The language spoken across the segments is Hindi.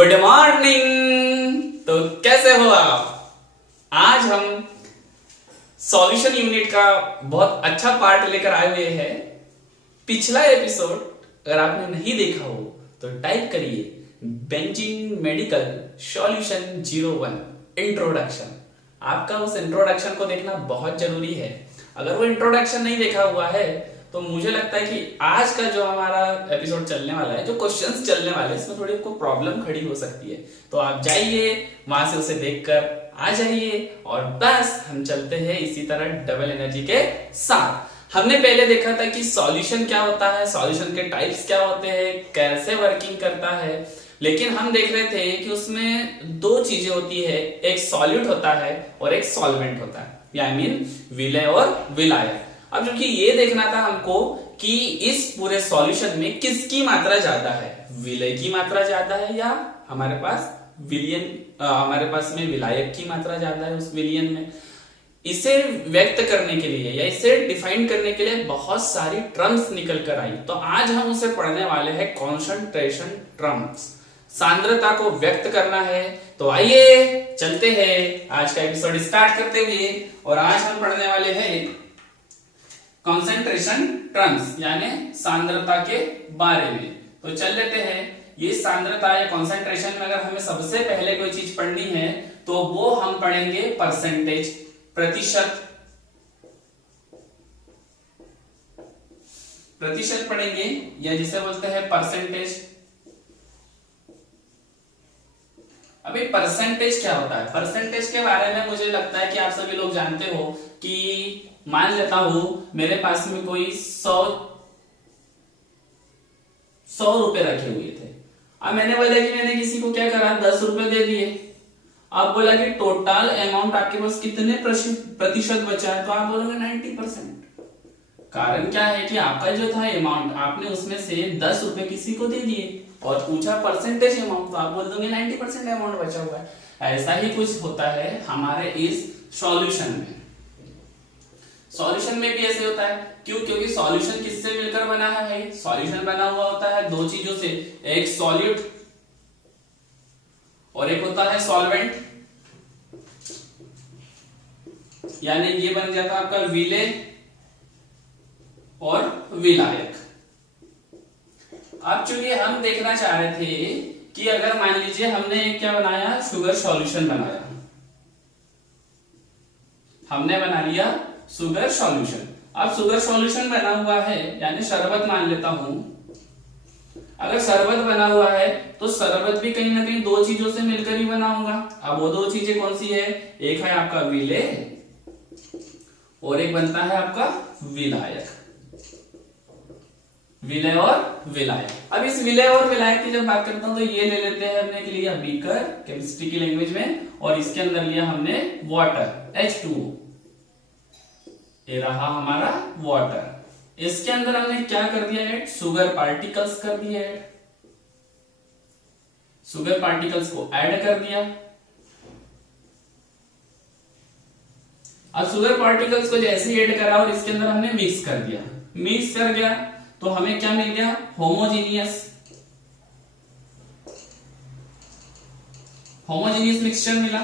Good morning. तो कैसे हो आप? आज हम सॉल्यूशन यूनिट का बहुत अच्छा पार्ट लेकर आए हुए हैं। पिछला एपिसोड अगर आपने नहीं देखा हो तो टाइप करिए बेंजिंग मेडिकल सॉल्यूशन 01 इंट्रोडक्शन। आपका उस इंट्रोडक्शन को देखना बहुत जरूरी है। अगर वो इंट्रोडक्शन नहीं देखा हुआ है तो मुझे लगता है कि आज का जो हमारा एपिसोड चलने वाला है, जो क्वेश्चंस चलने वाले हैं, इसमें थोड़ी आपको प्रॉब्लम खड़ी हो सकती है। तो आप जाइए वहां से उसे देखकर आ जाइए और बस हम चलते हैं इसी तरह डबल एनर्जी के साथ। हमने पहले देखा था कि सॉल्यूशन क्या होता है, सॉल्यूशन के टाइप्स क्या होते हैं, कैसे वर्किंग करता है। लेकिन हम देख रहे थे कि उसमें दो चीजें होती है, एक सॉल्यूट होता है और एक सॉल्वेंट होता है, यानी विलय और विलायक। अब जो कि ये देखना था हमको कि इस पूरे सॉल्यूशन में किसकी मात्रा ज्यादा है, विलय की मात्रा ज्यादा है या हमारे पास हमारे पास में विलायक की मात्रा ज्यादा है उस विलियन में। इसे व्यक्त करने के लिए या इसे डिफाइन करने के लिए बहुत सारी टर्म्स निकल कर आई। तो आज हम उसे पढ़ने वाले हैं कॉन्सेंट्रेशन टर्म्स। सांद्रता को व्यक्त करना है। तो आइए चलते हैं आज का एपिसोड स्टार्ट करते हुए। और आज हम पढ़ने वाले हैं कॉन्सेंट्रेशन टर्म्स यानी सांद्रता के बारे में। तो चल लेते हैं। ये सांद्रता या कॉन्सेंट्रेशन में अगर हमें सबसे पहले कोई चीज पढ़नी है तो वो हम पढ़ेंगे परसेंटेज, प्रतिशत पढ़ेंगे या जिसे बोलते हैं परसेंटेज। अभी परसेंटेज क्या होता है? परसेंटेज के बारे में मुझे लगता है कि आप सभी लोग जानते हो कि मान लेता हूं मेरे पास में कोई 100 रुपए रखे हुए थे। अब मैंने बोला कि मैंने किसी को क्या करा, 10 रुपए दे दिए। आप बोला कि टोटल अमाउंट आपके पास कितने प्रतिशत बचा है, तो आप बोलोगे 90%। कारण क्या है कि आपका जो था अमाउंट, आपने उसमें से 10 रुपए किसी को दे दिए और पूछा परसेंटेज अमाउंट, तो आप बोल दोगे 90% अमाउंट बचा हुआ है। ऐसा ही कुछ होता है हमारे इस सॉल्यूशन में। सॉल्यूशन में भी ऐसे होता है। क्यों? क्योंकि सॉल्यूशन किससे मिलकर बना है? सॉल्यूशन बना हुआ होता है दो चीजों से, एक सॉल्यूट और एक होता है सॉल्वेंट। यानी ये बन जाता है आपका विलय और विलायक। अब चलिए हम देखना चाह रहे थे कि अगर मान लीजिए हमने क्या बनाया, शुगर सॉल्यूशन बनाया, हमने बना लिया शुगर सॉल्यूशन। अब शुगर सॉल्यूशन बना हुआ है यानी शरबत मान लेता हूं। अगर शरबत बना हुआ है तो शरबत भी कहीं ना कहीं दो चीजों से मिलकर ही बना होगा। अब वो दो चीजें कौन सी है? एक है आपका विलय और एक बनता है आपका विलायक। विलय और विलायक। अब इस विलय और विलायक की जब बात करता हूं तो ये ले लेते हैं हमने के लिए बीकर केमिस्ट्री की लैंग्वेज में, और इसके अंदर लिया हमने वाटर H2O। ये रहा हमारा वाटर। इसके अंदर हमने क्या कर दिया ऐड? शुगर पार्टिकल्स कर दिया ऐड। शुगर पार्टिकल्स को ऐड कर दिया। अब शुगर पार्टिकल्स को जैसे ही ऐड करा और इसके अंदर हमने मिक्स कर दिया। मिक्स कर गया तो हमें क्या मिल गया? होमोजीनियस मिक्सचर मिला।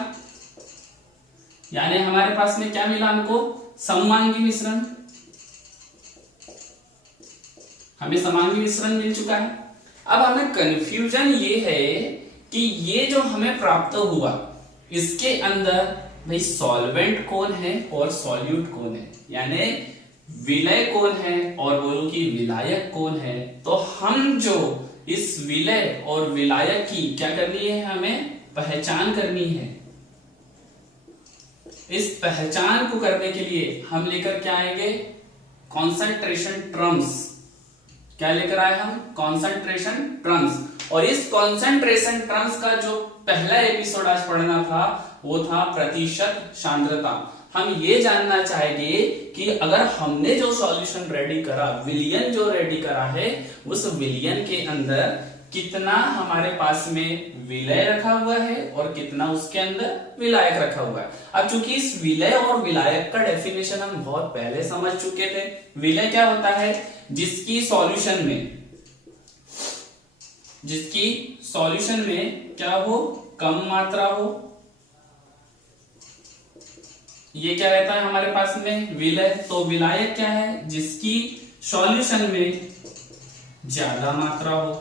यानी हमारे पास में क्या मिला हमको? सममांगी मिश्रण। हमें सममांगी मिश्रण मिल चुका है। अब हमें कंफ्यूजन ये है कि ये जो हमें प्राप्त हुआ इसके अंदर भाई सॉल्वेंट कौन है और सॉल्यूट कौन है, यानी विलय कौन है और बोलो कि विलायक कौन है। तो हम जो इस विलय और विलायक की क्या करनी है, हमें पहचान करनी है। इस पहचान को करने के लिए हम लेकर क्या आएंगे? Concentration terms. क्या लेकर आए हम? Concentration terms. और इस कॉन्सेंट्रेशन टर्म्स का जो पहला एपिसोड आज पढ़ना था वो था प्रतिशत सांद्रता। हम ये जानना चाहेंगे कि अगर हमने जो सॉल्यूशन रेडी करा, विलियन जो रेडी करा है, उस विलियन के अंदर कितना हमारे पास में विलय रखा हुआ है और कितना उसके अंदर विलायक रखा हुआ है। अब चूंकि इस विलय और विलायक का डेफिनेशन हम बहुत पहले समझ चुके थे। विलय क्या होता है? जिसकी सॉल्यूशन में क्या हो, कम मात्रा हो। ये क्या रहता है हमारे पास में, विलय। तो विलायक क्या है, जिसकी सॉल्यूशन में ज्यादा मात्रा हो।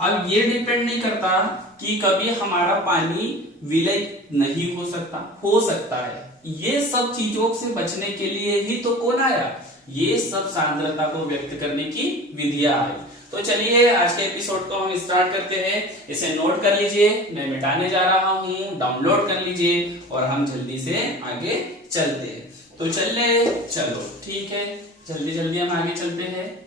अब ये डिपेंड नहीं करता कि कभी हमारा पानी विलय नहीं हो सकता है। ये सब चीजों से बचने के लिए ही तो कौन आया, ये सब सांद्रता को व्यक्त करने की विधियां आई। तो चलिए आज के एपिसोड को हम स्टार्ट करते हैं। इसे नोट कर लीजिए, मैं मिटाने जा रहा हूं, डाउनलोड कर लीजिए और हम जल्दी से आगे चलते हैं। तो चलो ठीक है, जल्दी जल्दी हम आगे चलते हैं।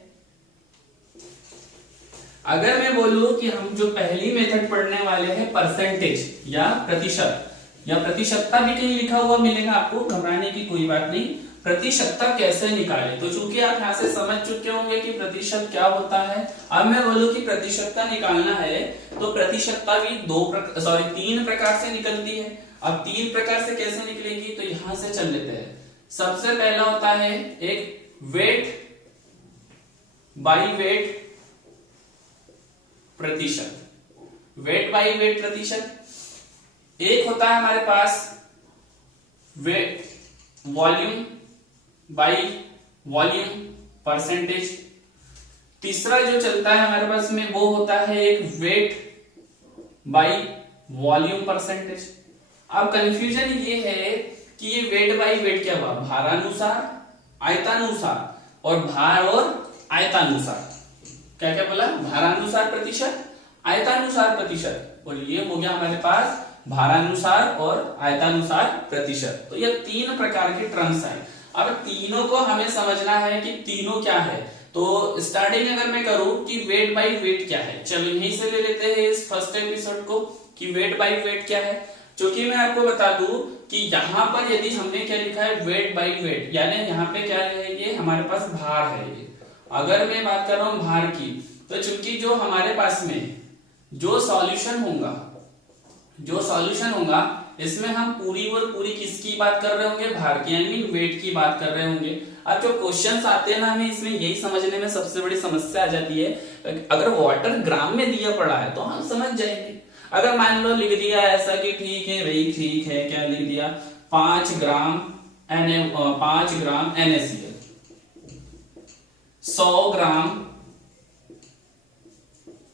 अगर मैं बोलूं कि हम जो पहली मेथड पढ़ने वाले हैं परसेंटेज या प्रतिशत, या प्रतिशतता भी कहीं लिखा हुआ मिलेगा आपको, घबराने की कोई बात नहीं। प्रतिशतता कैसे निकाले, तो चूंकि आप यहां से समझ चुके होंगे कि प्रतिशत क्या होता है। अब मैं बोलूं कि प्रतिशतता निकालना है तो प्रतिशतता भी तीन प्रकार से निकलती है। अब तीन प्रकार से कैसे निकलेगी, तो यहां से चल लेते हैं। सबसे पहला होता है एक वेट बाई वेट प्रतिशत, वेट बाई वेट प्रतिशत। एक होता है हमारे पास weight volume by volume percentage. तीसरा जो चलता है हमारे पास में वो होता है एक वेट बाई वॉल्यूम परसेंटेज। अब कंफ्यूजन ये है कि ये वेट बाई वेट क्या हुआ, भारानुसार, आयतानुसार, और भार और आयतानुसार। क्या क्या बोला, भारानुसार प्रतिशत, आयतानुसार प्रतिशत, और ये हो गया हमारे पास भारानुसार और आयतानुसार प्रतिशत। तो ये तीन प्रकार के टर्म्स हैं। अब तीनों को हमें समझना है कि तीनों क्या है। तो स्टार्टिंग अगर मैं करूं कि वेट बाई वेट क्या है, चलो यहीं से ले लेते हैं इस फर्स्ट एपिसोड को कि वेट बाई वेट क्या है। क्योंकि मैं आपको बता दूं कि यहां पर यदि हमने क्या लिखा है वेट बाई वेट, यानी यहाँ पे क्या है, ये हमारे पास भार है। ये अगर मैं बात कर रहा हूं भार की, तो चूंकि जो हमारे पास में जो सॉल्यूशन होगा इसमें हम पूरी और पूरी किसकी बात कर रहे होंगे, भार की, यानी वेट की बात कर रहे होंगे। अब जो क्वेश्चंस आते हैं ना, हमें इसमें यही समझने में सबसे बड़ी समस्या आ जाती है। अगर वाटर ग्राम में दिया पड़ा है तो हम समझ जाएंगे। अगर मान लो लिख दिया ऐसा कि ठीक है भाई, ठीक है, क्या लिख दिया 5 ग्राम NaCl, 100 ग्राम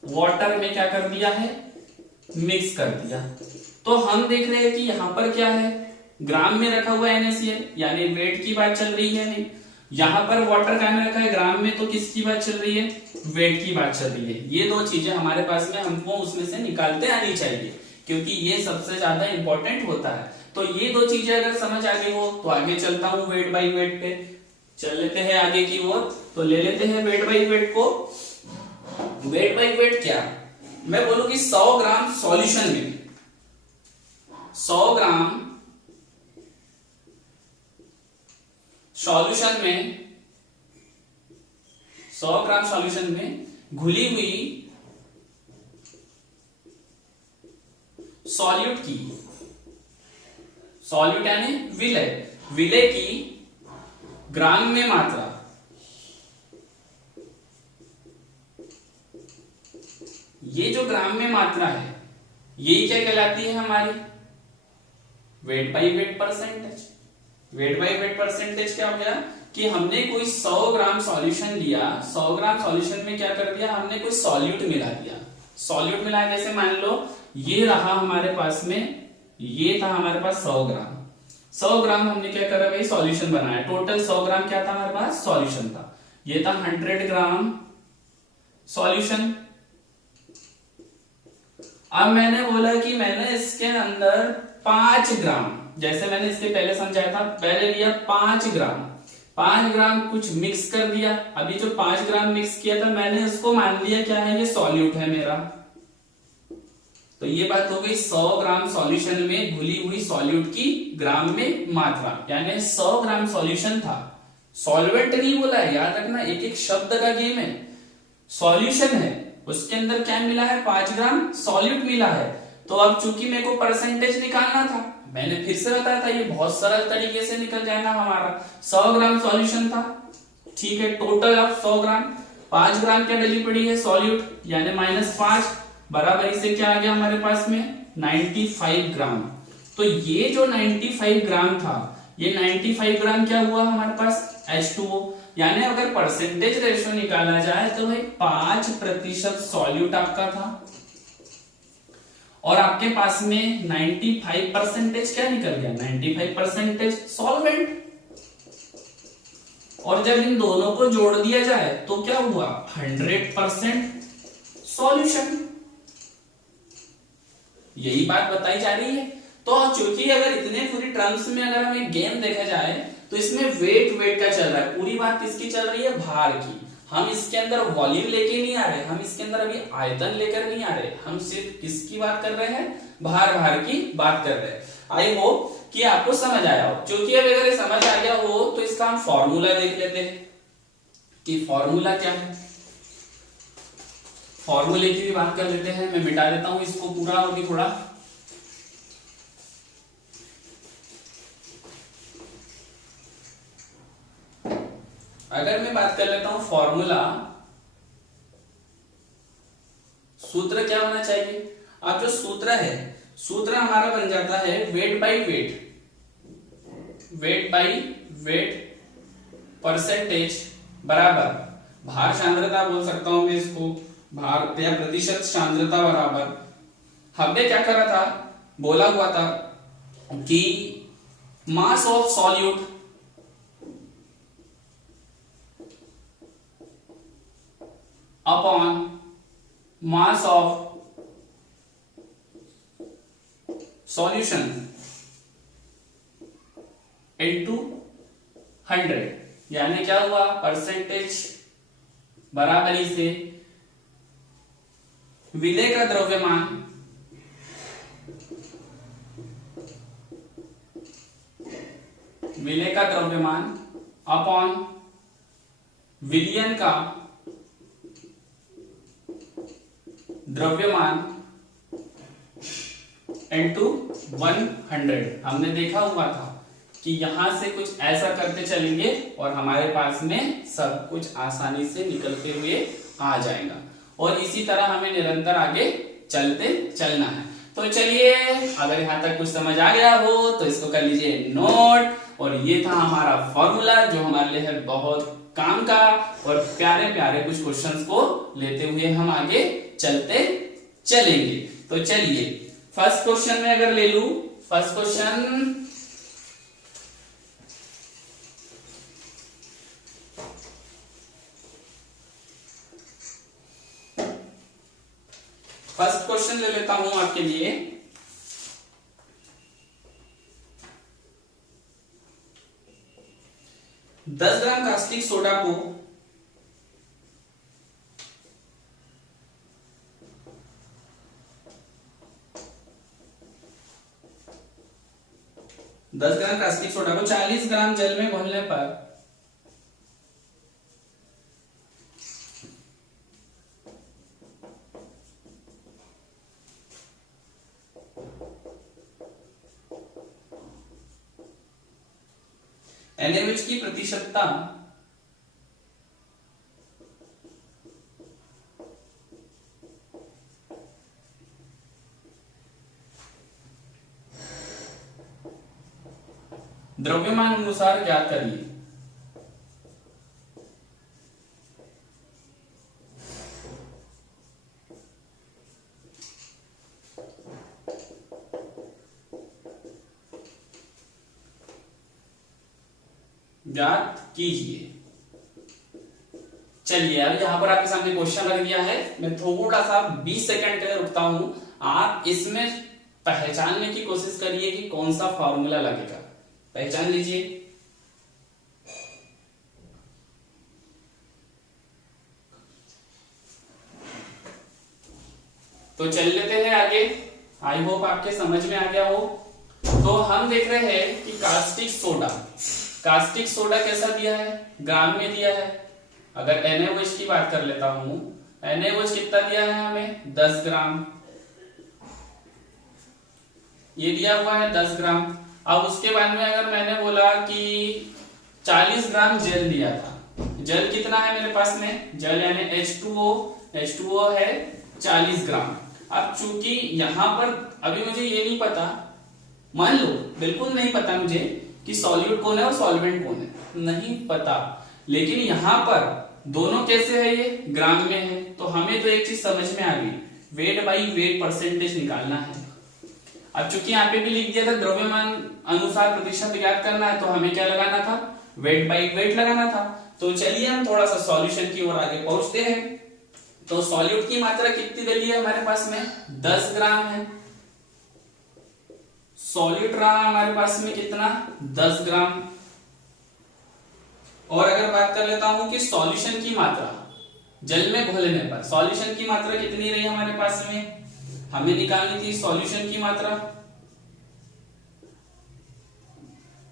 वाटर में क्या कर दिया है, मिक्स कर दिया। तो हम देख रहे हैं कि यहां पर क्या है, ग्राम में रखा हुआ है NaCl, यानी वेट की बात चल रही है। नहीं, यहां पर वाटर का में रखा है ग्राम में, तो किसकी बात चल रही है, वेट की बात चल रही है। ये दो चीजें हमारे पास में हमको उसमें से निकालते आनी चाहिए, क्योंकि ये सबसे ज्यादा इंपॉर्टेंट होता है। तो ये दो चीजें अगर समझ आ गई हो तो आगे चलता हूं वेट बाई वेट पे, चल लेते हैं आगे की ओर। तो ले लेते हैं वेट बाई वेट को। वेट बाई वेट क्या, मैं बोलूं कि 100 ग्राम सॉल्यूशन में, 100 ग्राम सॉल्यूशन में, 100 ग्राम सॉल्यूशन में घुली हुई सॉल्यूट की, सॉल्यूट यानी विलय की ग्राम में मात्रा, ये जो ग्राम में मात्रा है यही क्या कहलाती है हमारी wait by wait percentage. Wait by wait percentage क्या हो गया कि हमने कोई 100 ग्राम सॉल्यूशन लिया, 100 ग्राम सॉल्यूशन में क्या कर दिया, हमने कोई सॉल्यूट मिला दिया। सॉल्यूट मिला, जैसे मान लो ये रहा हमारे पास में, ये था हमारे पास 100 ग्राम, 100 ग्राम हमने क्या करा भाई, सॉल्यूशन बनाया। टोटल 100 ग्राम क्या था हमारे पास, सॉल्यूशन था। ये था 100 ग्राम सॉल्यूशन। अब मैंने बोला कि मैंने इसके अंदर 5 ग्राम, जैसे मैंने इसके पहले समझाया था, पहले लिया 5 ग्राम कुछ मिक्स कर दिया। अभी जो 5 ग्राम मिक्स किया था मैंने इसको मान लिया क्या है, ये सॉल्यूट है मेरा। तो ये बात हो गई 100 ग्राम सॉल्यूशन में घुली हुई सॉल्यूट की ग्राम में मात्रा, यानी 100 ग्राम सॉल्यूशन था, सॉल्वेंट नहीं बोला है, याद रखना, एक एक शब्द का गेम है। सॉल्यूशन है, उसके अंदर क्या मिला है, 5 ग्राम सॉल्यूट मिला है। तो अब चूंकि मेरे को परसेंटेज निकालना था, मैंने फिर से बताया था ये बहुत सरल तरीके से निकल जाएगा हमारा। 100 ग्राम सॉल्यूशन था, ठीक है, टोटल अब 100 ग्राम, 5 ग्राम क्या डली पड़ी है सॉल्यूट, यानी -5, बराबरी से क्या आ गया हमारे पास में 95 ग्राम। तो ये जो 95 ग्राम था, ये 95 ग्राम क्या हुआ हमारे पास H2O। यानी अगर परसेंटेज रेशियो निकाला जाए तो भाई 5% सॉल्यूट आपका था और आपके पास में 95% क्या निकल गया, 95% सॉल्वेंट। और जब इन दोनों को जोड़ दिया जाए तो क्या हुआ 100% सॉल्यूशन। यही बात बताई जा रही है। तो चूंकि अगर इतने पूरी टर्म्स में अगर हमें गेम देखा जाए तो इसमें वेट का चल रहा है, पूरी बात किसकी चल रही है, भार की। हम इसके अंदर वॉल्यूम लेके नहीं आ रहे, हम इसके अंदर अभी आयतन लेकर नहीं आ रहे, हम सिर्फ किसकी बात कर रहे हैं, भार की बात कर रहे हैं। आई होप कि आपको समझ आया हो। क्योंकि अब अगर ये समझ आ गया हो तो इसका हम फॉर्मूला देख लेते हैं कि फॉर्मूला क्या है। फॉर्मूले की भी बात कर लेते हैं। मैं मिटा देता हूं इसको पूरा अभी थोड़ा। अगर मैं बात कर लेता हूं फॉर्मूला, सूत्र क्या होना चाहिए। अब जो सूत्र है, सूत्र हमारा बन जाता है वेट बाई वेट परसेंटेज बराबर भार सांद्रता, बोल सकता हूं मैं इसको, भार या प्रतिशत सांद्रता बराबर। हमने क्या करा था, बोला हुआ था कि मास of solute upon mass of solution into 100। यानी क्या हुआ, परसेंटेज बराबरी से विलेय का द्रव्यमान अपॉन विलयन का द्रव्यमान इनटू 100। हमने देखा हुआ था कि यहां से कुछ ऐसा करते चलेंगे और हमारे पास में सब कुछ आसानी से निकलते हुए आ जाएगा। और इसी तरह हमें निरंतर आगे चलते चलना है। तो चलिए, अगर यहां तक कुछ समझ आ गया हो तो इसको कर लीजिए नोट। और ये था हमारा फॉर्मूला जो हमारे लिए है बहुत काम का, और प्यारे प्यारे कुछ क्वेश्चंस को लेते हुए हम आगे चलते चलेंगे। तो चलिए, फर्स्ट क्वेश्चन में अगर ले लू, फर्स्ट क्वेश्चन ले लेता हूं आपके लिए। दस ग्राम कास्टिक सोडा को 40 ग्राम जल में घोलने पर NaOH की प्रतिशतता द्रव्यमान अनुसार ज्ञात करिए। ज्ञात कीजिए। चलिए, अब यहां पर आपके सामने क्वेश्चन रख दिया है। मैं थोड़ा सा 20 सेकंड के लिए रुकता हूं। आप इसमें पहचानने की कोशिश करिए कि कौन सा फॉर्मूला लगेगा। पहचान लीजिए। तो चल लेते हैं आगे। आई होप आपके समझ में आ गया हो। तो हम देख रहे हैं कि कास्टिक सोडा कैसा दिया है, ग्राम में दिया है। अगर NaOH की बात कर लेता हूं, NaOH कितना दिया है हमें, 10 ग्राम। ये दिया हुआ है 10 ग्राम। अब उसके बाद में अगर मैंने बोला कि 40 ग्राम जल दिया था, जल कितना है मेरे पास में, जल यानी H2O है 40 ग्राम। अब चूंकि यहां पर अभी मुझे ये नहीं पता, मान लो बिल्कुल नहीं पता मुझे कि सॉल्यूट कौन है और सॉल्वेंट कौन है, नहीं पता, लेकिन यहां पर दोनों कैसे है, ये ग्राम में है, तो हमें तो एक चीज समझ में आ गई, वेट बाई वेट परसेंटेज निकालना है। अब चूंकि यहाँ पे भी लिख दिया था द्रव्यमान अनुसार प्रतिशत ज्ञात करना है, तो हमें क्या लगाना था, वेट बाई वेट लगाना था। तो चलिए हम थोड़ा सा सॉल्यूशन की ओर आगे पहुंचते हैं। तो सॉल्यूट की मात्रा कितनी दली है हमारे पास में, 10 ग्राम है। सॉल्यूट रहा हमारे पास में कितना, 10 ग्राम। और अगर बात कर लेता हूं कि सॉल्यूशन की मात्रा जल में घोलने पर, सॉल्यूशन की मात्रा कितनी रही हमारे पास में, हमें निकालनी थी सॉल्यूशन की मात्रा।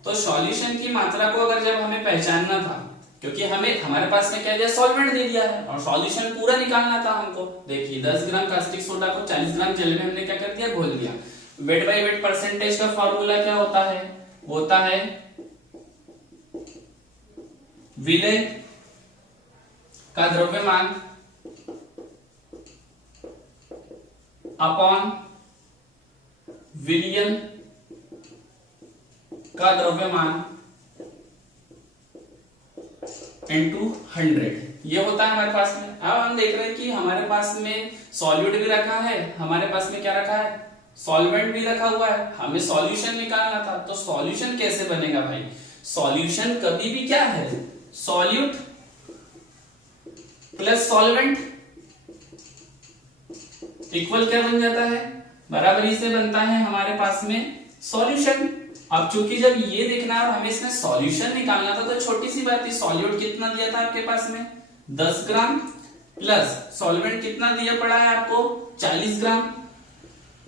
तो सॉल्यूशन की मात्रा को अगर जब हमें पहचानना था, क्योंकि हमें हमारे पास में क्या दिया, सॉल्वेंट दे दिया है और सॉल्यूशन पूरा निकालना था हमको। देखिए 10 ग्राम कास्टिक सोडा को 40 ग्राम जल में हमने क्या कर दिया, घोल दिया। वेट बाई वेट परसेंटेज का फॉर्मूला क्या होता है, होता है विलेय का द्रव्यमान अपॉन विलयन का द्रव्यमान इनटू 100, ये होता है हमारे पास में। अब हम देख रहे हैं कि हमारे पास में सॉल्यूट भी रखा है, हमारे पास में क्या रखा है, सॉल्वेंट भी रखा हुआ है, हमें सॉल्यूशन निकालना था। तो सॉल्यूशन कैसे बनेगा भाई, सॉल्यूशन कभी भी क्या है, सॉल्यूट प्लस सॉल्वेंट इक्वल क्या बन जाता है, बराबरी से बनता है हमारे पास में सॉल्यूशन। अब चूंकि जब ये देखना है और हमें इसमें सॉल्यूशन निकालना था, तो छोटी सी बात थी, सॉल्यूट कितना दिया था आपके पास में, 10 ग्राम प्लस सॉल्वेंट कितना दिया पड़ा है आपको, 40 ग्राम,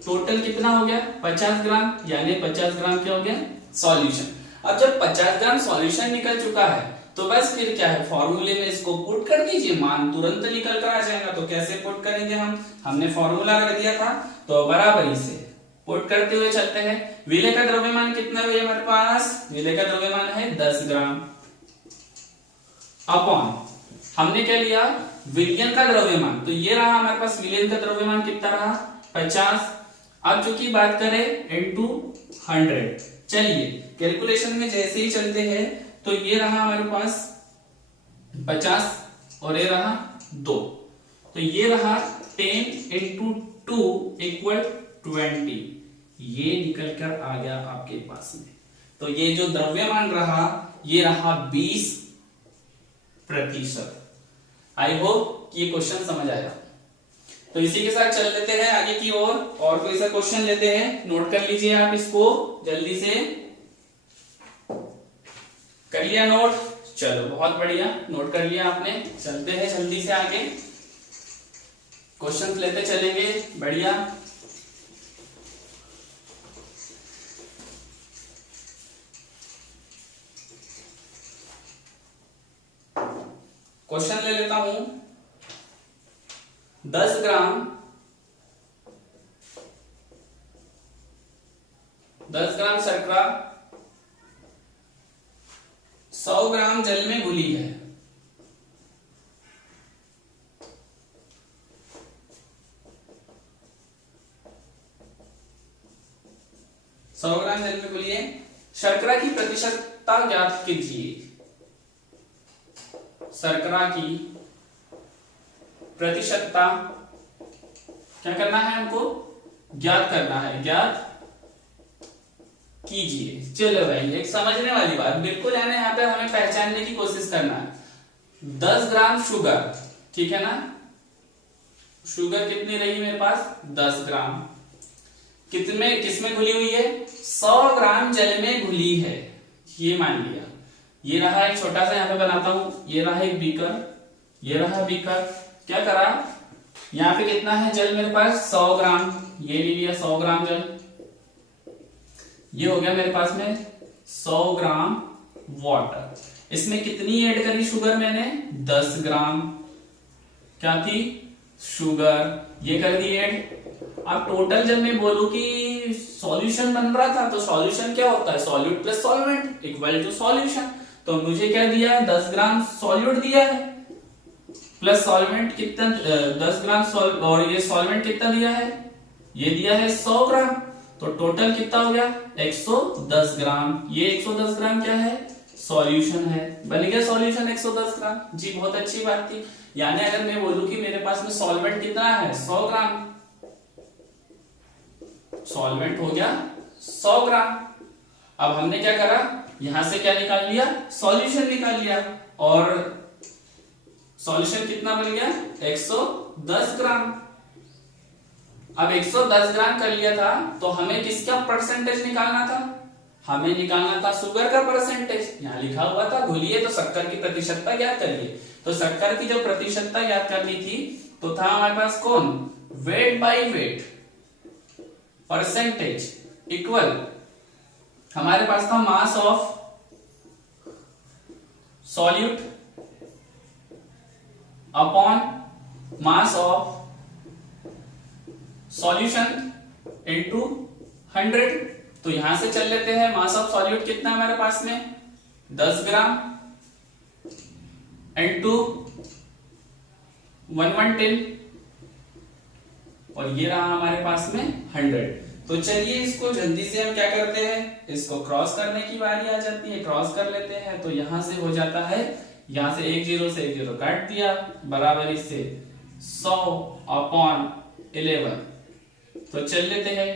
टोटल कितना हो गया, 50 ग्राम, यानी 50 ग्राम क्या हो गया, सॉल्यूशन। अब जब 50 ग्राम सॉल्यूशन निकल चुका है, तो बस फिर क्या है, फॉर्मूले में इसको पुट कर दीजिए, मान तुरंत निकल कर आ जाएगा। तो कैसे पुट करेंगे हमने फॉर्मूला रख दिया था, तो बराबरी से पुट करते हुए चलते हैं। विलेय का द्रव्यमान कितना है हमारे पास, विलेय का द्रव्यमान है 10 ग्राम अपॉन हमने क्या लिया, विलयन का द्रव्यमान, तो ये रहा हमारे पास विलयन का द्रव्यमान कितना रहा, 50। अब चूंकि बात करें इनटू 100, चलिए कैलकुलेशन में जैसे ही चलते हैं, तो ये रहा हमारे पास 50 और ये रहा 2, तो ये रहा 10 इंटू 2 इक्वल 20, ये निकल कर आ गया आपके पास में। तो ये जो द्रव्यमान रहा, ये रहा 20%। आई होप ये क्वेश्चन समझ आएगा। तो इसी के साथ चल लेते हैं आगे की ओर, और कोई सा क्वेश्चन लेते हैं, नोट कर लीजिए आप इसको जल्दी से, कर लिया नोट, चलो बहुत बढ़िया, नोट कर लिया आपने। चलते हैं जल्दी से आगे, क्वेश्चन लेते चलेंगे, बढ़िया। क्वेश्चन ले लेता हूं, 10 ग्राम 10 ग्राम शर्करा 100 ग्राम जल में घुली है। सौ ग्राम जल में घुली है, शर्करा की प्रतिशतता ज्ञात कीजिए। शर्करा की प्रतिशतता क्या करना है हमको, ज्ञात करना है, ज्ञात कीजिए। चलो भाई एक समझने वाली बात बिल्कुल, यानी यहाँ पे हमें पहचानने की कोशिश करना है। 10 ग्राम शुगर, ठीक है ना, शुगर कितनी रही मेरे पास, 10 ग्राम, किसमें घुली हुई है, 100 ग्राम जल में घुली है, ये मान लिया। ये रहा एक छोटा सा, यहाँ पे बनाता हूं, ये रहा एक बीकर, ये रहा बीकर, क्या करा, यहाँ पे कितना है जल मेरे पास, 100 ग्राम, ये ले लिया 100 ग्राम जल, ये हो गया मेरे पास में 100 ग्राम वाटर। इसमें कितनी ऐड करी शुगर मैंने, 10 ग्राम, क्या थी, शुगर, ये कर दी ऐड। अब टोटल जब मैं बोलूं कि सॉल्यूशन बन रहा था, तो सॉल्यूशन क्या होता है, solute plus solvent equal to solution. तो मुझे क्या दिया है, 10 ग्राम सॉल्यूट दिया है, प्लस सॉल्वेंट कितना 10 ग्राम और ये सॉल्वेंट कितना दिया है, ये दिया है 100 ग्राम, तो टोटल कितना हो गया 110 ग्राम। ये 110 ग्राम क्या है, सॉल्यूशन है। बन गया सॉल्यूशन 110 ग्राम जी, बहुत अच्छी बात थी। यानी अगर मैं बोलूं कि मेरे पास में सॉल्वेंट कितना है 100 ग्राम, सॉल्वेंट हो गया 100 ग्राम। अब हमने क्या करा, यहां से क्या निकाल लिया, सॉल्यूशन निकाल लिया, और सॉल्यूशन कितना बन गया 110 ग्राम। अब 110 ग्राम कर लिया था, तो हमें किसका परसेंटेज निकालना था, हमें निकालना था शुगर का परसेंटेज। यहां लिखा हुआ था घोलिए तो शक्कर की प्रतिशतता ज्ञात करिए। तो शक्कर की जो प्रतिशतता ज्ञात करनी थी, तो था हमारे पास कौन, wait by wait percentage equal, हमारे पास था mass of solute upon mass of solution into 100। तो यहां से चल लेते हैं, मास ऑफ सॉल्यूट कितना है हमारे पास में 10 ग्राम इनटू 110, और ये रहा हमारे पास में 100। तो चलिए इसको जल्दी से हम क्या करते हैं, इसको क्रॉस करने की बारी आ जाती है, क्रॉस कर लेते हैं। तो यहां से हो जाता है, यहां से एक जीरो से एक जीरो काट दिया, बराबर से 100 अपॉन 11। तो चल लेते हैं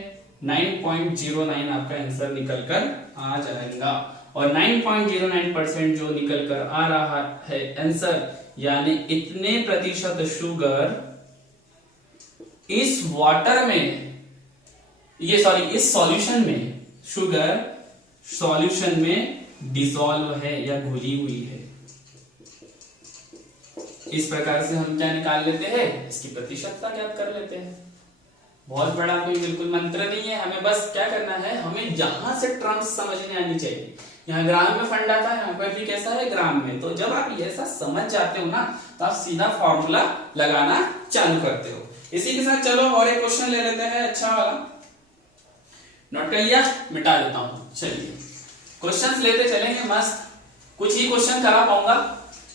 9.09 आपका आंसर निकल कर आ जाएगा, और 9.09% जो निकल कर आ रहा है आंसर, यानी इतने प्रतिशत शुगर इस वाटर में, ये सॉरी इस सॉल्यूशन में, शुगर सॉल्यूशन में डिसॉल्व है या घुली हुई है। इस प्रकार से हम क्या निकाल लेते हैं, इसकी प्रतिशतता ज्ञात कर लेते हैं। बहुत बड़ा कोई बिल्कुल मंत्र नहीं है, हमें बस क्या करना है, हमें जहां से टर्म्स समझने आनी चाहिए। यहाँ ग्राम में फंडा था, यहाँ पर भी कैसा है ग्राम में। तो जब आप ऐसा समझ जाते हो ना, तो आप सीधा फॉर्मूला लगाना चालू करते हो। इसी के साथ चलो और एक क्वेश्चन ले लेते हैं, अच्छा वाला नोट कर लिया, मिटा देता हूं। चलिए क्वेश्चंस लेते चलेंगे मस्त, कुछ ही क्वेश्चन करा पाऊंगा।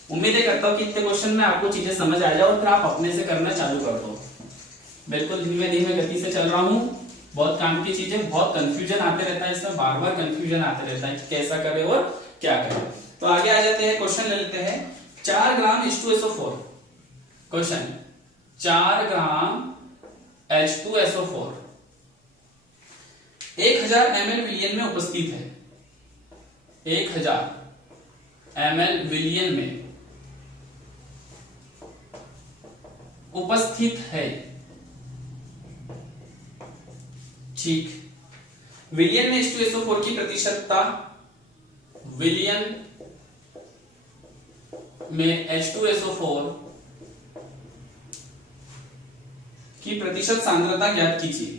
उम्मीद करता हूं कि इतने क्वेश्चन में आपको चीजें समझ आ जाए और फिर आप अपने से करना चालू कर दो। बिल्कुल धीमे धीमे गति से चल रहा हूं, बहुत काम की चीजें, बहुत कंफ्यूजन आते रहता है इसमें, बार बार कंफ्यूजन आते रहता है कि कैसा करे और क्या करे। तो आगे आ जाते हैं, क्वेश्चन ले लेते हैं। 4 ग्राम H2SO4, क्वेश्चन 4 ग्राम H2SO4 1000 ml विलियन में उपस्थित है, 1000 ml विलियन में उपस्थित है, ठीक। विलियन में H2SO4 की प्रतिशतता, विलियन में H2SO4 की प्रतिशत सांद्रता ज्ञात कीजिए।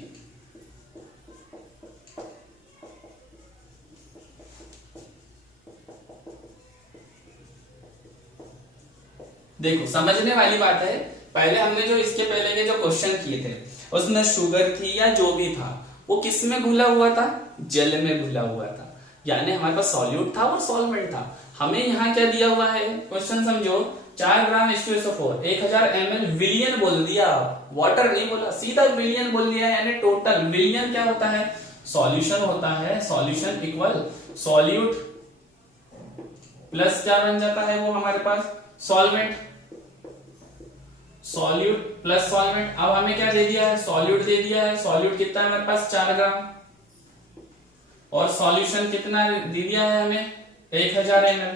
देखो समझने वाली बात है, पहले हमने जो इसके पहले के जो क्वेश्चन किए थे उसमें शुगर थी या जो भी था वो किस में घुला हुआ था, जल में घुला हुआ था। यानी हमारे पास सॉल्यूट था और सॉल्वेंट था। हमें यहाँ क्या दिया हुआ है, क्वेश्चन समझो, 4 ग्राम H2SO4 1000 ml विलियन बोल दिया, वाटर नहीं बोला, सीधा विलियन बोल दिया। यानी टोटल विलियन क्या होता है, सॉल्यूशन होता है। सॉल्यूशन इक्वल सॉल्यूट प्लस क्या बन जाता है वो हमारे पास सॉल्वेंट, सॉल्यूट प्लस सॉल्वेंट। अब हमें क्या दे दिया है, सॉल्यूट दे दिया है। सॉल्यूट कितना है हमारे पास 4 ग्राम, और सॉल्यूशन कितना दे दिया है हमें 1000 ml।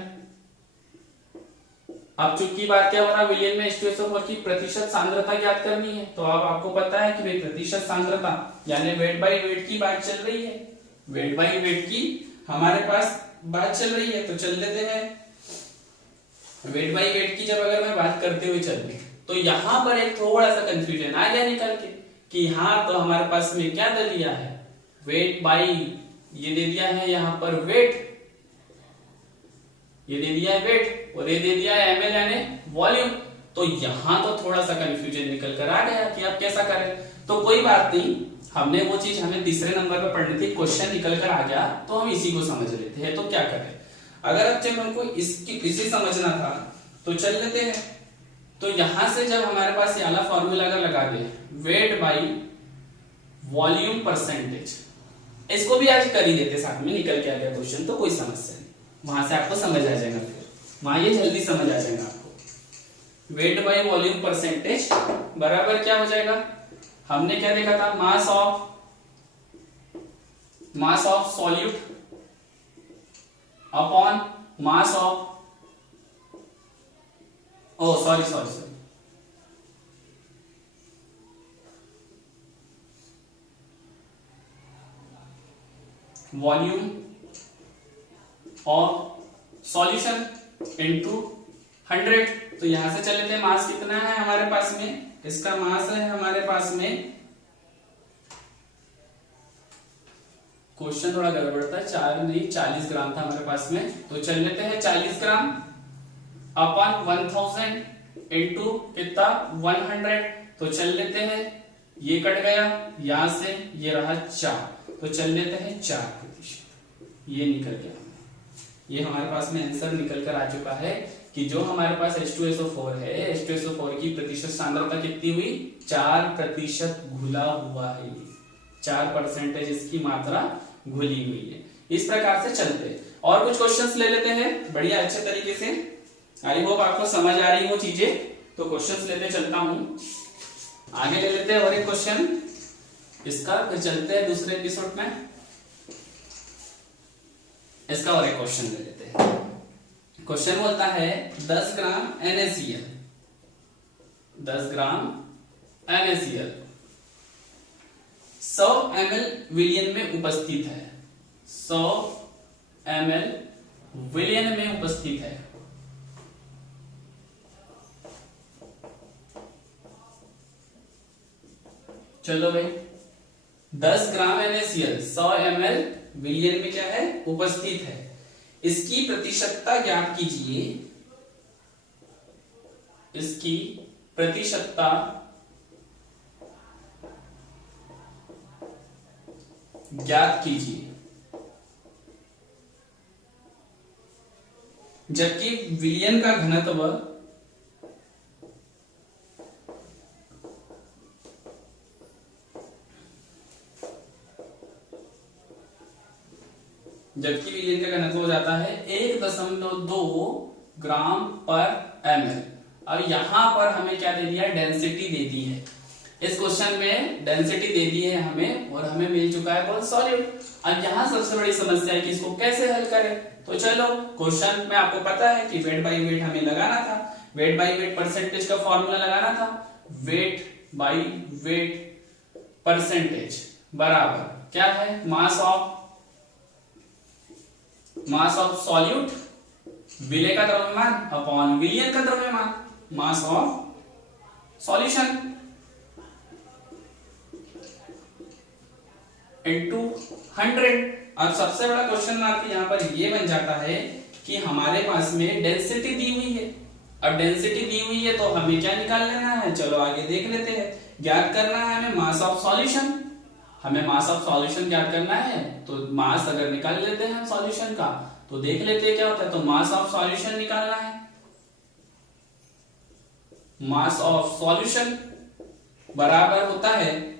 अब चूंकि बात क्या हो रहा है, विलियन में H2SO4 की प्रतिशत सांद्रता ज्ञात करनी है। तो अब आपको पता है कि भाई प्रतिशत सांद्रता यानी वेट बाई वेट की बात चल रही है, वेट बाई वेट की हमारे पास बात चल रही है। तो चल लेते हैं, वेट बाई वेट की जब अगर मैं बात करते हुए चलूं, तो यहां पर एक थोड़ा सा कंफ्यूजन आ गया निकल के कि हाँ तो हमारे पास में क्या दे दिया है, वेट बाई, ये दे दिया है यहां पर वेट, ये दे दिया है वेट, और ये दे दिया है ml यानी वॉल्यूम। तो यहां तो थोड़ा सा कंफ्यूजन निकल कर आ गया कि अब कैसा करें। तो कोई बात नहीं, हमने वो चीज हमें तीसरे नंबर पर पढ़नी थी, क्वेश्चन निकल कर आ गया तो हम इसी को समझ लेते हैं। तो क्या करें, अगर अब जब हमको इसी समझना था तो चल लेते हैं, तो यहां से जब हमारे पास ये वाला फॉर्मूला अगर लगा दे, वेट बाई वॉल्यूम परसेंटेज, इसको भी आज कर ही देते, साथ में निकल के आ गया क्वेश्चन, तो कोई समस्या नहीं, वहां से आपको समझ आ जाएगा, फिर वहां ये जल्दी समझ आ जाएगा आपको। वेट बाई वॉल्यूम परसेंटेज बराबर क्या हो जाएगा, हमने क्या देखा था, mass of solute upon mass of, oh sorry volume of solution into 100। तो यहां से चले थे, मास कितना है हमारे पास में, इसका मास है हमारे पास में, क्वेश्चन थोड़ा गड़बड़ था, 4 नहीं 40 ग्राम था हमारे पास में, तो चल लेते हैं 40 ग्राम अपन 1000 इंटू कितना 100, तो चल लेते हैं, ये कट गया यहां से, ये रहा 4, तो चल लेते हैं 4%, ये निकल गया, ये हमारे पास में आंसर निकल कर आ चुका है कि जो हमारे पास H2SO4 है, H2SO4 की प्रतिशत सांद्रता कितनी हुई, 4% घुला हुआ है, 4% इसकी मात्रा घुली हुई है। इस प्रकार से चलते और कुछ क्वेश्चंस ले लेते हैं बढ़िया अच्छे तरीके से, आई होप आपको समझ आ रही हो चीजें, तो क्वेश्चंस लेते चलता हूं, आगे ले लेते हैं और एक क्वेश्चन इसका, फिर चलते हैं दूसरे एपिसोड में, इसका और एक क्वेश्चन ले लेते हैं। क्वेश्चन बोलता है 10 ग्राम NaCl, 10 ग्राम NaCl 100 ml विलियन में उपस्थित है, 100 ml विलियन में उपस्थित है, चलो भाई 10 ग्राम NaCl 100 ml विलियन में क्या है, उपस्थित है, इसकी प्रतिशतता ज्ञात कीजिए, इसकी प्रतिशतता ज्ञात कीजिए, जबकि विलियन का घनत्व हो जाता है 1.2 ग्राम पर ml। अब यहां पर हमें क्या दे दिया, डेंसिटी दे दी है, इस क्वेश्चन में डेंसिटी दे दी है हमें, और हमें मिल चुका है कौन, सॉल्यूट। अब यहाँ सबसे बड़ी समस्या है कि इसको कैसे हल करें, तो चलो क्वेश्चन में आपको पता है कि वेट बाई वेट हमें लगाना था, वेट बाई वेट परसेंटेज का फॉर्मूला लगाना था, वेट बाई वेट परसेंटेज बराबर क्या है, मास ऑफ सॉल्यूट विलेय का द्रव्यमान अपॉन विलियन का द्रव्यमान, मास ऑफ सॉल्यूशन इनटू 100। अब सबसे बड़ा क्वेश्चन मार्क यहाँ पर ये बन जाता है कि हमारे पास में डेंसिटी दी हुई है, अब डेंसिटी दी हुई है तो हमें क्या निकाल लेना है, चलो आगे देख लेते हैं, ज्ञात करना है हमें मास ऑफ सॉल्यूशन, हमें मास ऑफ सॉल्यूशन ज्ञात करना है, तो मास अगर निकाल लेते हैं सॉल्यूशन का, तो देख लेते हैं क्या होता है, तो मास ऑफ सॉल्यूशन निकालना है, मास ऑफ सॉल्यूशन बराबर होता है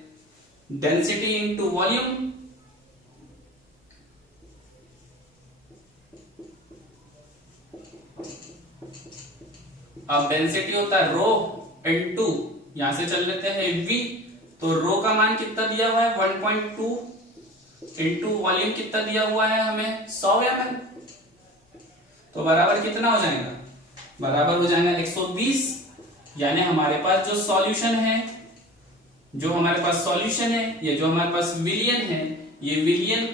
डेंसिटी इंटू वॉल्यूम, अब डेंसिटी होता है रो इंटू, यहां से चल लेते हैं v, तो रो का मान कितना दिया हुआ है 1.2 इंटू वॉल्यूम कितना दिया हुआ है हमें 100 ml, तो बराबर कितना हो जाएगा, बराबर हो जाएगा 120। यानी हमारे पास जो सॉल्यूशन है, जो हमारे पास सॉल्यूशन है, ये जो हमारे पास विलियन है, ये विलियन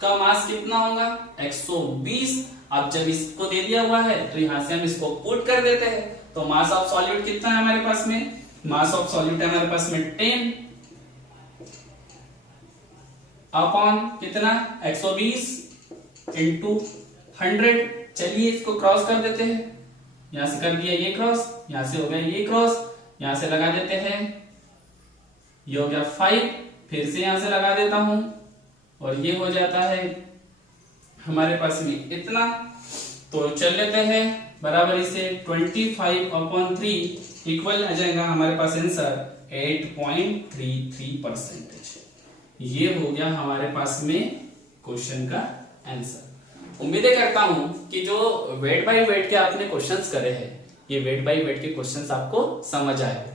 का मास कितना होगा 120। अब जब इसको दे दिया हुआ है तो यहां से हम इसको पुट कर देते हैं, तो मास ऑफ सॉल्यूट कितना है हमारे पास में, मास ऑफ सॉल्यूट है हमारे पास में 10 अपॉन कितना 120 इंटू 100। चलिए इसको क्रॉस कर देते हैं, यहां से कर दिया ये क्रॉस, यहां से हो गया ये क्रॉस, यहां से लगा देते हैं, ये हो गया 5, फिर से यहां से लगा देता हूं, और ये हो जाता है हमारे पास में इतना, तो चल लेते हैं बराबर इसे 25/3 इक्वल आ जाएगा हमारे पास आंसर 8.33%। ये हो गया हमारे पास में क्वेश्चन का आंसर। उम्मीद करता हूं कि जो वेट बाय वेट के आपने क्वेश्चंस करे हैं, ये वेट बाय वेट के क्वेश्चंस आपको समझ आए।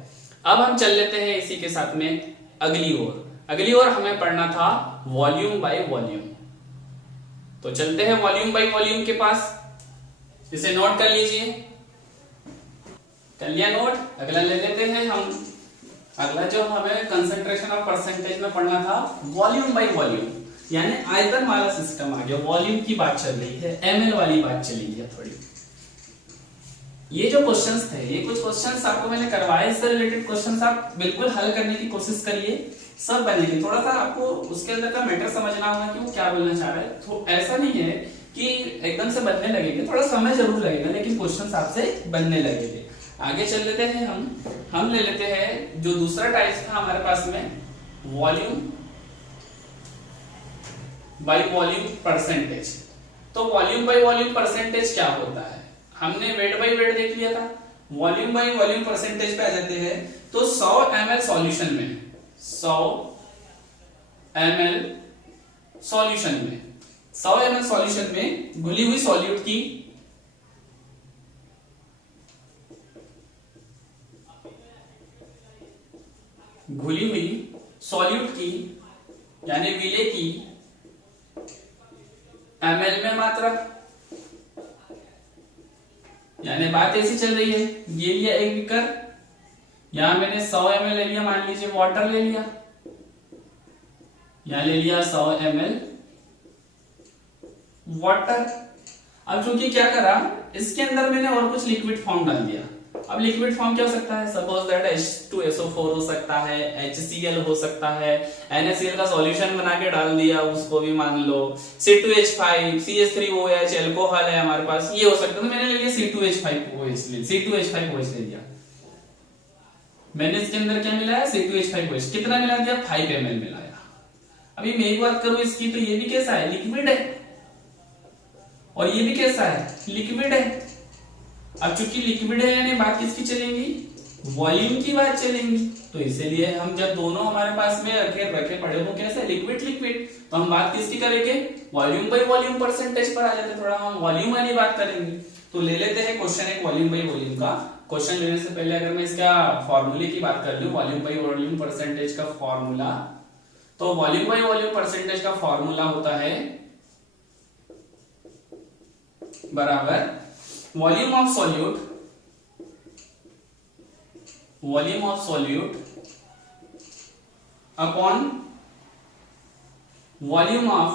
अब हम चल लेते हैं इसी के साथ में अगली ओर हमें पढ़ना था वॉल्यूम बाय वॉल्यूम। तो चलते हैं वॉल्यूम बाय वॉल्यूम के पास, इसे नोट कर लीजिए। कर लिया नोट? अगला ले लेते हैं हम। अगला जो हमें कंसंट्रेशन ऑफ परसेंटेज में पढ़ना था वॉल्यूम बाय वॉल्यूम, यानी आयतन वाला सिस्टम आ गया। वॉल्यूम की बात चल रही है, एमएल वाली बात चली है थोड़ी। ये जो क्वेश्चंस थे, ये कुछ क्वेश्चंस आपको मैंने करवाए, इससे रिलेटेड क्वेश्चंस आप बिल्कुल हल करने की कोशिश करिए, सब बनेंगे। थोड़ा सा आपको उसके अंदर का मैटर समझना होगा कि वो क्या बोलना चाह रहा है। तो ऐसा नहीं है कि एकदम से बनने लगेंगे, थोड़ा समय जरूर लगेगा, लेकिन क्वेश्चंस आपसे बनने लगेंगे। आगे चल लेते हैं हम ले लेते हैं जो दूसरा टाइप था हमारे पास में, वॉल्यूम बाय वॉल्यूम परसेंटेज। तो वॉल्यूम बाय वॉल्यूम परसेंटेज क्या होता है? हमने वेट बाय वेट देख लिया था, वॉल्यूम बाय वॉल्यूम परसेंटेज पे आ जाते हैं। तो 100 ml सॉल्यूशन में 100 ml सॉल्यूशन में घुली हुई सॉल्यूट की यानी विले की ml में मात्रा, यानी बात ऐसी चल रही है। ये लिया एक बीकर, यहां मैंने 100 ml ले लिया, मान लीजिए वाटर ले लिया, यहां ले लिया 100 ml वाटर। अब चूंकि क्या करा, इसके अंदर मैंने और कुछ लिक्विड फॉर्म डाल दिया। अब लिक्विड फॉर्म क्या हो सकता है? सपोज दैट H2SO4 हो सकता है, HCl हो सकता है, NaCl का सॉल्यूशन बना के डाल दिया, उसको भी मान लो, C2H5 CH3OH अल्कोहल है हमारे पास, ये हो सकता है। तो मैंने ले लिया C2H5OH ले दिया। मैंने इसके अंदर क्या मिलाया? C2H5OH। कितना मिला दिया? 5 ml मिलाया। अभी मैं एक बात करूं इसकी, तो ये भी कैसा है? लिक्विड है, और ये भी कैसा है? लिक्विड है। अब चूंकि लिक्विड है, यानी बात किसकी चलेंगी? वॉल्यूम की बात चलेंगी। तो इसीलिए हम जब दोनों हमारे पास में रखे पड़े हो कैसे, लिक्विड, तो हम बात किसकी करेंगे? वॉल्यूम बाय वॉल्यूम परसेंटेज पर आ जाते, थोड़ा हम वॉल्यूम वाली बात करेंगे। तो ले लेते हैं क्वेश्चन एक वॉल्यूम बाय वॉल्यूम का। क्वेश्चन लेने से पहले अगर मैं इसका फॉर्मूले की बात कर लूं, वॉल्यूम बाय वॉल्यूम परसेंटेज का फॉर्मूला, तो वॉल्यूम बाय वॉल्यूम परसेंटेज का फॉर्मूला होता है बराबर volume of solute upon volume of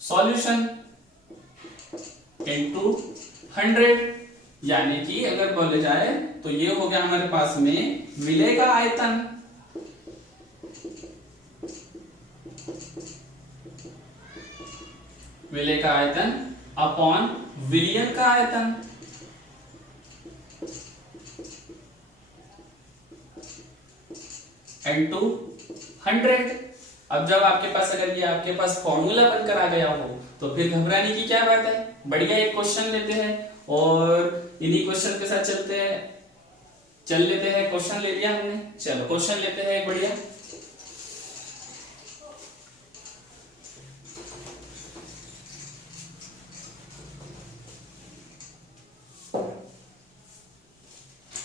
solution into 100। यानी कि अगर बोले जाए तो ये हो गया हमारे पास में विलेय का आयतन अपॉन विलियन का आयतन इनटू 100। अब जब आपके पास अगर ये आपके पास फॉर्मूला बनकर आ गया हो तो फिर घबराने की क्या बात है। बढ़िया एक क्वेश्चन लेते हैं और इन्हीं क्वेश्चन के साथ चल लेते हैं। क्वेश्चन ले लिया हमने, चलो क्वेश्चन लेते हैं एक बढ़िया।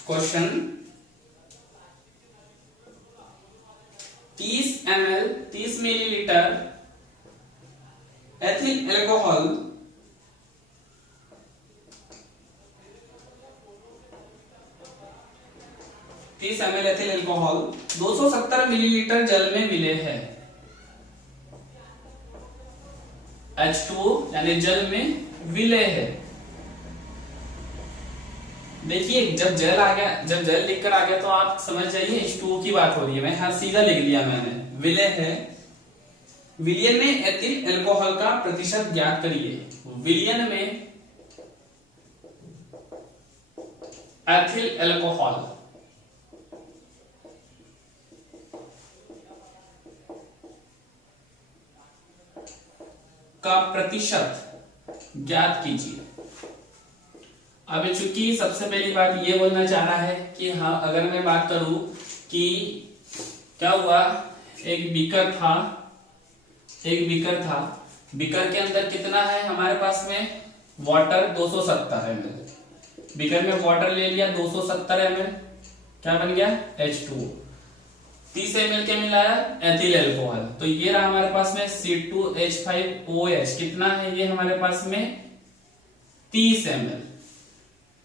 Question 30 millilitre ethyl alcohol 270 millilitre जल में मिले हैं। H2O यानी जल में विलय है। देखिए जब जल लिखकर आ गया तो आप समझ जाइए H2O की बात हो रही है। मैं यहां सीधा लिख लिया मैंने, विलय है। विलियन में एथिल अल्कोहल का प्रतिशत ज्ञात करिए। विलियन में एथिल अल्कोहल का प्रतिशत ज्ञात कीजिए। अब चूंकि सबसे पहली बात ये बोलना चाह रहा है कि हाँ, अगर मैं बात करूं कि क्या हुआ, एक बीकर था, बीकर के अंदर कितना है हमारे पास में वाटर 270 ml, बीकर में वाटर ले लिया 270 ml, क्या बन गया H2O, 30 ml के मिलाया एथिल अल्कोहल, तो ये रहा हमारे पास में C2H5OH, कितना है ये हमारे पास में 30 ml,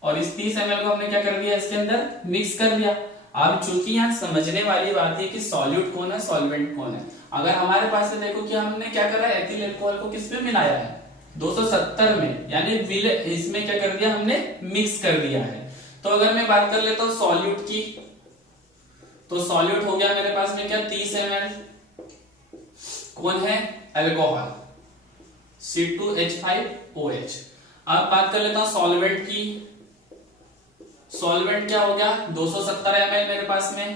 और इस 30 ml को हमने क्या कर दिया, इसके अंदर मिक्स कर दिया। अब चूंकि यहाँ समझने वाली बात है कि सॉल्यूट कौन है, सॉल्वेंट कौन है। अगर हमारे पास से देखो कि हमने क्या करा, एथिल अल्कोहल को किस में मिलाया है 270 में, यानी इसमें क्या कर दिया हमने, मिक्स कर दिया है। तो अगर मैं बात कर लेता हूं सॉल्यूट की, तो सॉल्यूट हो गया मेरे पास में क्या 30 ml, कौन है अल्कोहल C2H5OH। अब बात कर लेता हूं सॉल्वेंट की, सॉल्वेंट क्या हो गया 270 ml मेरे पास में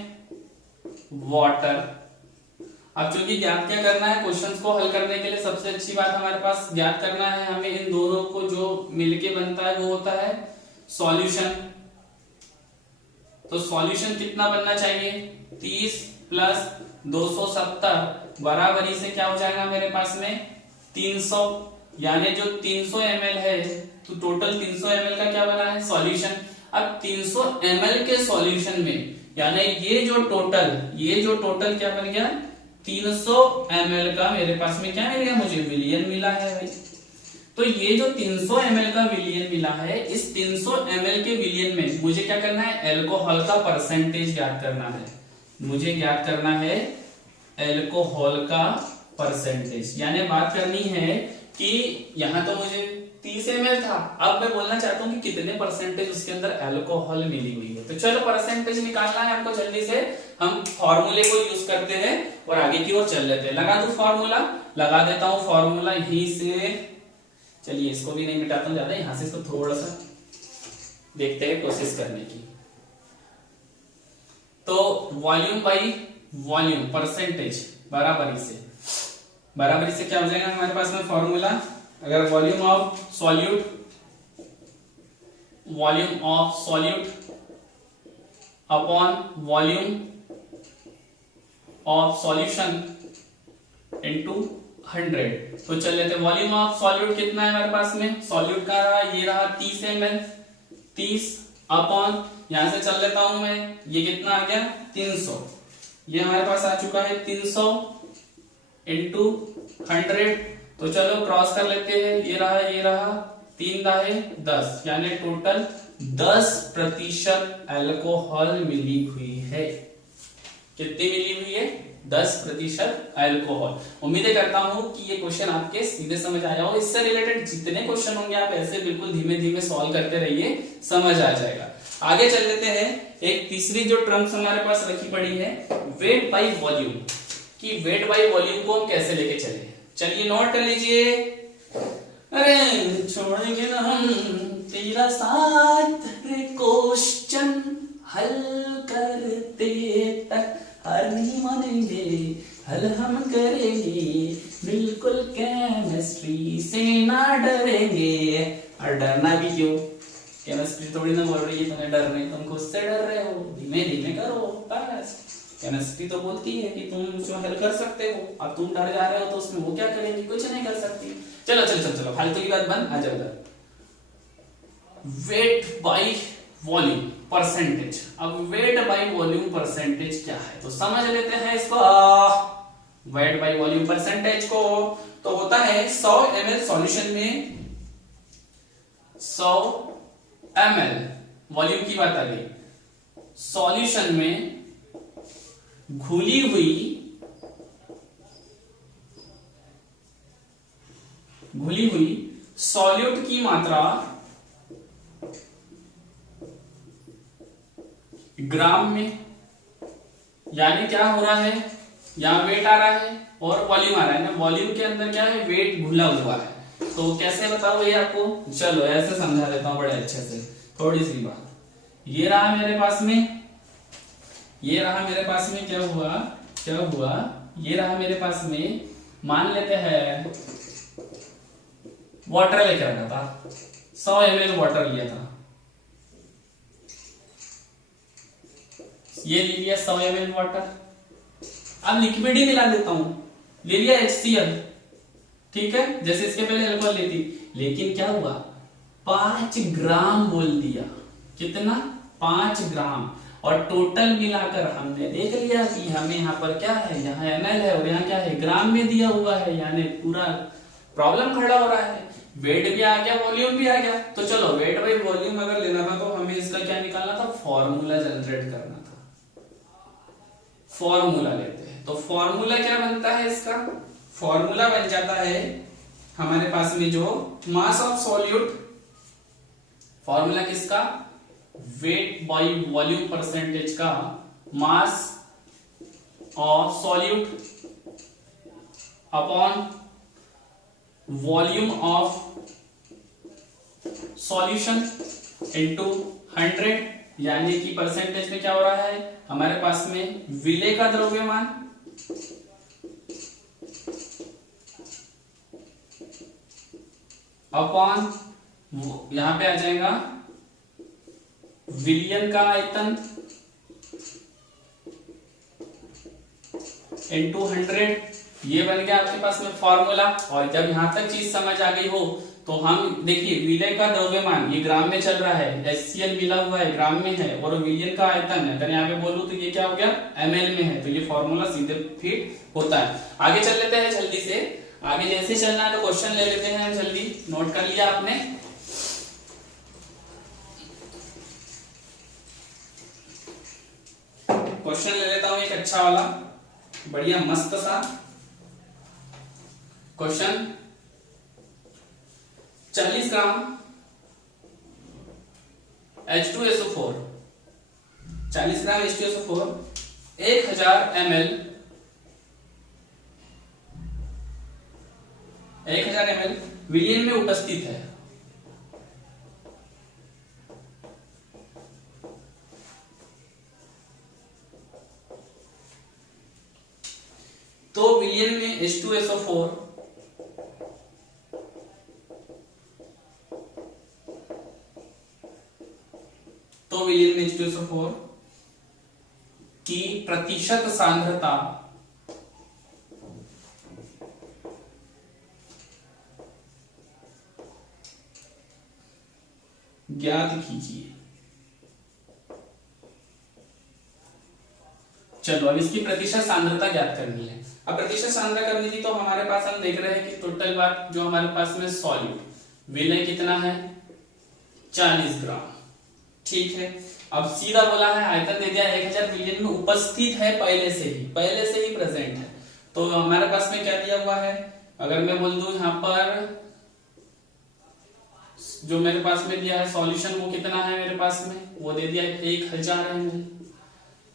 वाटर। अब चूंकि ज्ञात क्या करना है, क्वेश्चंस को हल करने के लिए सबसे अच्छी बात हमारे पास ज्ञात करना है हमें इन दोनों को जो मिलके बनता है वो होता है सॉल्यूशन। तो सॉल्यूशन कितना बनना चाहिए, 30 प्लस 270 बराबरी से क्या हो जाएगा मेरे पास में 300, यानी जो 300 ml है, तो टोटल 300 ml का क्या बना है सॉल्यूशन। अब 300 ml के सॉल्यूशन में, यानी ये जो टोटल क्या बन गया 300 ml का मेरे पास में क्या मिल गया, मुझे विलियन मिला है भाई। तो ये जो 300 ml का विलियन मिला है, इस 300 ml के विलियन में मुझे क्या करना है, अल्कोहल का परसेंटेज ज्ञात करना है, मुझे ज्ञात करना है अल्कोहल का परसेंटेज। यानी बात करनी है कि यहां तो मुझे 30 ml था, अब मैं बोलना चाहता हूं कि कितने परसेंटेज उसके अंदर अल्कोहल मिली हुई है। तो चलो परसेंटेज निकालना है हमको, जल्दी से हम फॉर्मूले को यूज करते हैं और आगे की ओर चल लेते हैं। लगा दूं फॉर्मूला, लगा देता हूं फॉर्मूला यहीं से, चलिए इसको भी नहीं मिटाता हूं ज्यादा, यहां से इसको थोड़ा सा देखते हैं कोशिश करने की। तो वॉल्यूम बाई वॉल्यूम परसेंटेज बराबरी से क्या हो जाएगा हमारे पास में फॉर्मूला, अगर volume of solute upon volume of solution into 100, तो चल लेते वॉल्यूम ऑफ सॉल्यूट कितना है हमारे पास में, सॉल्यूट का रहा ये रहा 30 ml, 30 अपॉन यहां से चल लेता हूं मैं, ये कितना आ गया 300, ये हमारे पास आ चुका है 300 इंटू 100, तो चलो क्रॉस कर लेते हैं, ये रहा 3 दाहे 10, यानी टोटल 10% अल्कोहल मिली हुई है। कितनी मिली हुई है 10% अल्कोहल। उम्मीद करता हूं कि ये क्वेश्चन आपके सीधे समझ आया हो। इससे रिलेटेड जितने क्वेश्चन होंगे आप ऐसे बिल्कुल धीमे धीमे सॉल्व करते रहिए, समझ आ जाएगा। आगे चल लेते हैं, एक तीसरी जो टर्म्स हमारे पास रखी पड़ी है वेट बाई वॉल्यूम, कि वेट बाई वॉल्यूम को हम कैसे लेके चले। चलिए नोट कर लीजिए। अरे छोड़ेंगे ना हम तेरा साथ, क्वेश्चन हल करते तक हार नहीं मानेंगे, हल हम करेंगे बिल्कुल, केमिस्ट्री से ना डरेंगे। और डरना भी क्यों, केमिस्ट्री थोड़ी ना बोल रही है तुम्हें डरने, तुम खुद से डर रहे हो, धीमे धीमे करो बस। केमिस्ट्री तो बोलती है कि तुम उसमें हल कर सकते हो, अब तुम डर जा रहे हो तो उसमें वो क्या करेंगी, कुछ नहीं कर सकती। चलो चलो चलो चलो फालतू की बात बंद, आ जाओ उधर। वेट बाई वॉल्यूम परसेंटेज, अब वेट बाई वॉल्यूम परसेंटेज क्या है तो समझ लेते हैं इसको। वेट बाई वॉल्यूम परसेंटेज को तो होता है 100 ml सॉल्यूशन में 100 ml वॉल्यूम की बात आ गई, सॉल्यूशन में घुली हुई सॉल्यूट की मात्रा ग्राम में, यानी क्या हो रहा है, यहां वेट आ रहा है और वॉल्यूम आ रहा है ना, वॉल्यूम के अंदर क्या है वेट घुला हुआ है। तो कैसे बताओ ये आपको, चलो ऐसे समझा देता हूं बड़े अच्छे से, थोड़ी सी बात। ये रहा मेरे पास में क्या हुआ, ये रहा मेरे पास में, मान लेते हैं वाटर लेकर आया था, 100 ml वाटर लिया था, ये ले लिया 100 ml वाटर, अब लिक्विड ही मिला देता हूं, ले लिया HCl, ठीक है, जैसे इसके पहले अल्कोहल लेती, लेकिन क्या हुआ 5 ग्राम बोल दिया, कितना 5 ग्राम, और टोटल मिलाकर हमने देख लिया कि हमें यहाँ पर क्या है, यहाँ ml है और यहाँ क्या है ग्राम में दिया हुआ है, यानी पूरा प्रॉब्लम खड़ा हो रहा है, वेट भी आ गया वॉल्यूम भी आ गया। तो चलो वेट बाई वॉल्यूम अगर लेना था तो हमें इसका क्या निकालना था, फॉर्मूला जनरेट करना था। फॉर्मूला लेते हैं, तो फॉर्मूला क्या बनता है इसका, फॉर्मूला बन जाता है हमारे पास में जो मास ऑफ सॉल्यूट, फॉर्मूला किसका, वेट बाई वॉल्यूम परसेंटेज का, मास of solute upon volume of solution into 100, यानी कि परसेंटेज में क्या हो रहा है हमारे पास में विलेय का द्रव्यमान अपॉन, यहां पे आ जाएगा विलयन का आयतन इनटू 100, ये बन गया आपके पास में फॉर्मूला। और जब यहां तक चीज समझ आ गई हो तो हम देखिए विलय का द्रव्यमान ये ग्राम में चल रहा है, HCl मिला हुआ है ग्राम में है, और विलयन का आयतन है, अगर यहाँ पे बोलूं तो ये क्या हो गया ml में है, तो ये फॉर्मूला सीधे फिट होता है। आगे चल लेते हैं जल्दी से, आगे जैसे चलना है तो क्वेश्चन ले लेते हैं हम जल्दी, नोट कर लिया आपने। क्वेश्चन ले लेता हूं एक अच्छा वाला, बढ़िया मस्त सा क्वेश्चन। 40 ग्राम H2SO4, 40 ग्राम H2SO4 1000 ml, 1000 ml विलयन में उपस्थित है। तो विलयन में H2SO4 विलयन में H2SO4 की प्रतिशत सांद्रता ज्ञात कीजिए। चलो अब इसकी प्रतिशत सांद्रता ज्ञात करनी है। अब प्रतिशत सांद्रता करनी थी तो हमारे पास हम देख रहे हैं कि टोटल बात जो हमारे पास में सॉल्यूट विलय कितना है 40 ग्राम, ठीक है। अब सीधा बोला है आयतन दे दिया 1000 विलयन में उपस्थित है, पहले से ही प्रेजेंट है। तो हमारे पास में क्या दिया हुआ है, अगर मैं बोल दूं यहां पर जो मेरे पास में दिया है सॉल्यूशन वो कितना है मेरे पास में, वो दे दिया 1000 ml।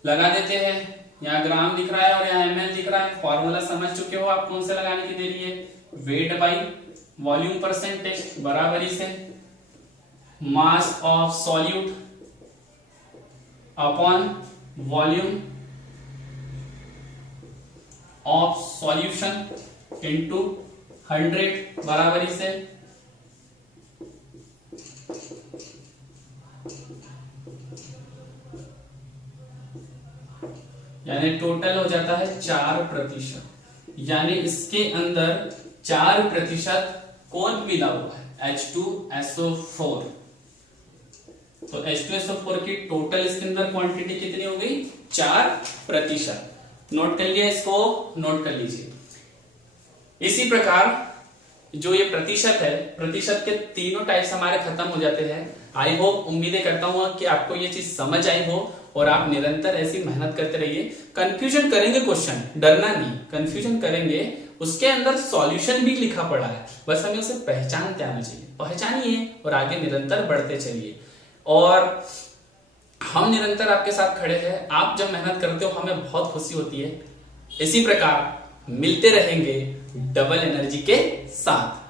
लगा देते हैं, यहाँ ग्राम दिख रहा है और यहाँ ml दिख रहा है। फॉर्मूला समझ चुके हो आप कौन से लगाने की देरी है, वेट बाई वॉल्यूम परसेंटेज बराबरी से मास of solute upon volume of solution into 100 बराबरी से यानी टोटल हो जाता है 4%, यानी इसके अंदर 4% कौन मिला हुआ है H2SO4। तो H2SO4 की टोटल इसके अंदर क्वांटिटी कितनी हो गई 4%। नोट कर लिया, इसको नोट कर लीजिए। इसी प्रकार जो ये प्रतिशत है, प्रतिशत के तीनों टाइप्स हमारे खत्म हो जाते हैं। आई होप, उम्मीदें करता हूं कि आपको ये चीज समझ आई हो और आप निरंतर ऐसी मेहनत करते रहिए। कंफ्यूजन करेंगे, क्वेश्चन डरना नहीं, कंफ्यूजन करेंगे, उसके अंदर सॉल्यूशन भी लिखा पड़ा है, बस हमें उसे पहचानते आना चाहिए। पहचानिए और आगे निरंतर बढ़ते चलिए। और हम निरंतर आपके साथ खड़े हैं, आप जब मेहनत करते हो हमें बहुत खुशी होती है। इसी प्रकार मिलते रहेंगे डबल एनर्जी के साथ।